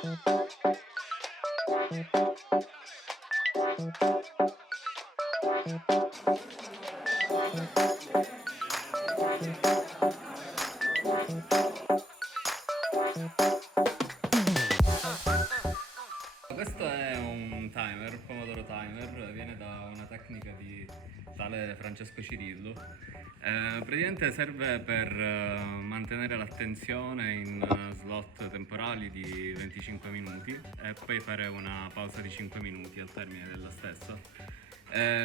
Questo è un timer, Pomodoro Timer, viene da una tecnica di tale Francesco Cirillo. Praticamente serve per mantenere l'attenzione in slot temporali di 25 minuti e poi fare una pausa di 5 minuti al termine della stessa.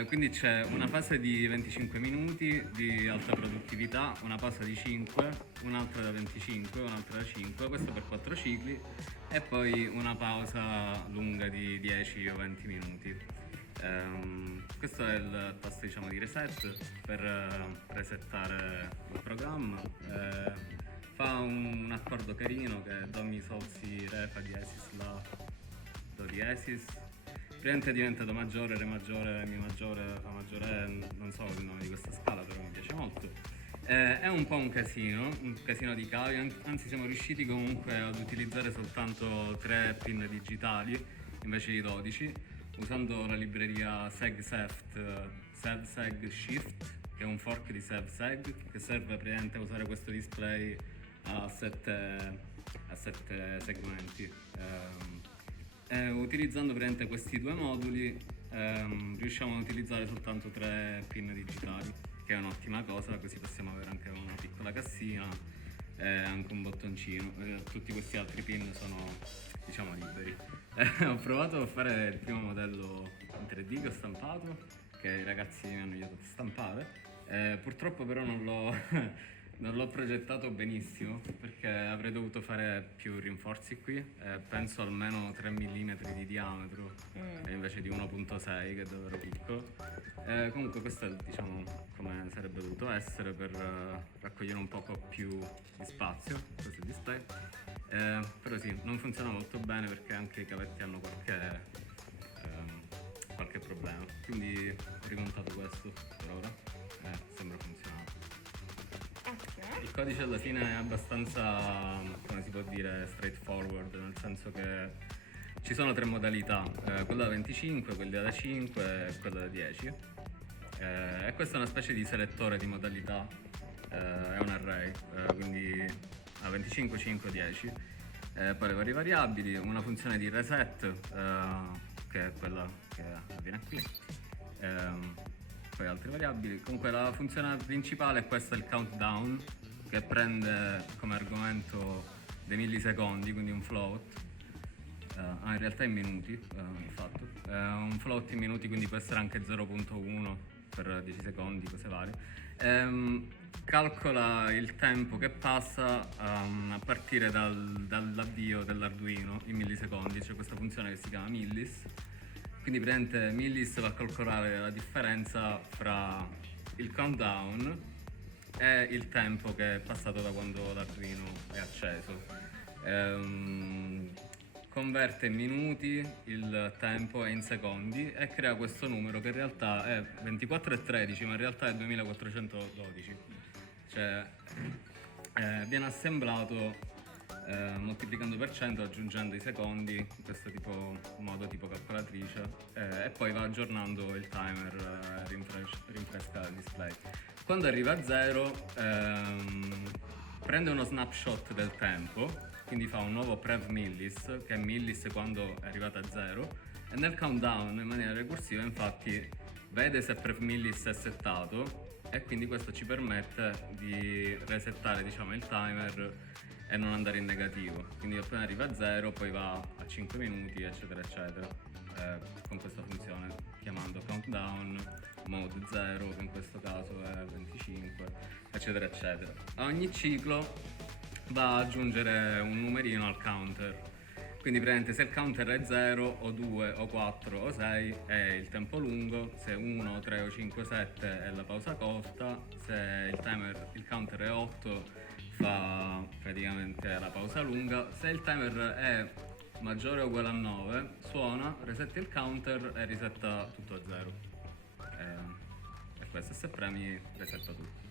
Quindi c'è una fase di 25 minuti di alta produttività, una pausa di 5, un'altra da 25, un'altra da 5, questo per 4 cicli, e poi una pausa lunga di 10 o 20 minuti. Questo è il tasto, diciamo, di reset per resettare il programma. Fa un accordo carino che è Do, Mi, Sol, Si, Re, Fa diesis, La, Do diesis. Praticamente diventa Do maggiore, Re maggiore, Mi maggiore, Fa maggiore, non so il nome di questa scala, però mi piace molto. È un po' un casino di cavi, anzi siamo riusciti comunque ad utilizzare soltanto 3 pin digitali invece di 12, usando la libreria SegSeft SevSeg Shift, che è un fork di SevSeg, che serve praticamente a usare questo display a 7 segmenti. Utilizzando praticamente questi due moduli riusciamo a utilizzare soltanto 3 pin digitali, che è un'ottima cosa, così possiamo avere anche una piccola cassina e anche un bottoncino. Tutti questi altri pin sono, diciamo, liberi. Ho provato a fare il primo modello in 3D che ho stampato, che i ragazzi mi hanno aiutato a stampare. Purtroppo però non l'ho progettato benissimo, perché avrei dovuto fare più rinforzi qui, penso almeno 3 mm di diametro invece di 1.6, che è davvero piccolo. Comunque questo è, diciamo, come sarebbe dovuto essere per raccogliere un poco più di spazio questo display. Però sì, non funziona molto bene perché anche i cavetti hanno qualche problema, quindi ho rimontato questo per ora, sembra funzionare. Il codice alla fine è abbastanza, come si può dire, straightforward, nel senso che ci sono 3 modalità, quella da 25, quella da 5 e quella da 10. E questo è una specie di selettore di modalità, è un array, quindi a 25, 5, 10. Poi le varie variabili, una funzione di reset, che è quella che avviene qui. Poi altre variabili. Comunque la funzione principale è questa, il countdown, che prende come argomento dei millisecondi, quindi un float. In realtà in minuti, il fatto. Un float in minuti, quindi può essere anche 0.1 per 10 secondi, cose varie. Calcola il tempo che passa a partire dall'avvio dell'Arduino in millisecondi. C'è questa funzione che si chiama millis. Quindi praticamente millis va a calcolare la differenza fra il countdown e il tempo che è passato da quando l'Arduino è acceso. Converte in minuti il tempo e in secondi e crea questo numero che in realtà è 24,13, ma in realtà è 2412. Cioè viene assemblato moltiplicando per 100, aggiungendo i secondi in questo modo tipo calcolatrice, e poi va aggiornando il timer, rinfresca il display. Quando arriva a 0 prende uno snapshot del tempo, quindi fa un nuovo prev millis, che è millis quando è arrivata a 0, e nel countdown in maniera ricorsiva infatti vede se prev millis è settato, e quindi questo ci permette di resettare, diciamo, il timer e non andare in negativo. Quindi appena arriva a 0 poi va a 5 minuti, eccetera eccetera, con questa funzione, chiamando countdown, mode 0, che in questo caso è 25, eccetera eccetera. A ogni ciclo va ad aggiungere un numerino al counter, quindi praticamente se il counter è 0 o 2 o 4 o 6 è il tempo lungo, se 1, 3 o 5, 7 è la pausa corta, se il counter è 8 fa praticamente la pausa lunga, se il timer è maggiore o uguale a 9 suona, resetta il counter e risetta tutto a 0. E questo, se premi resetta tutto.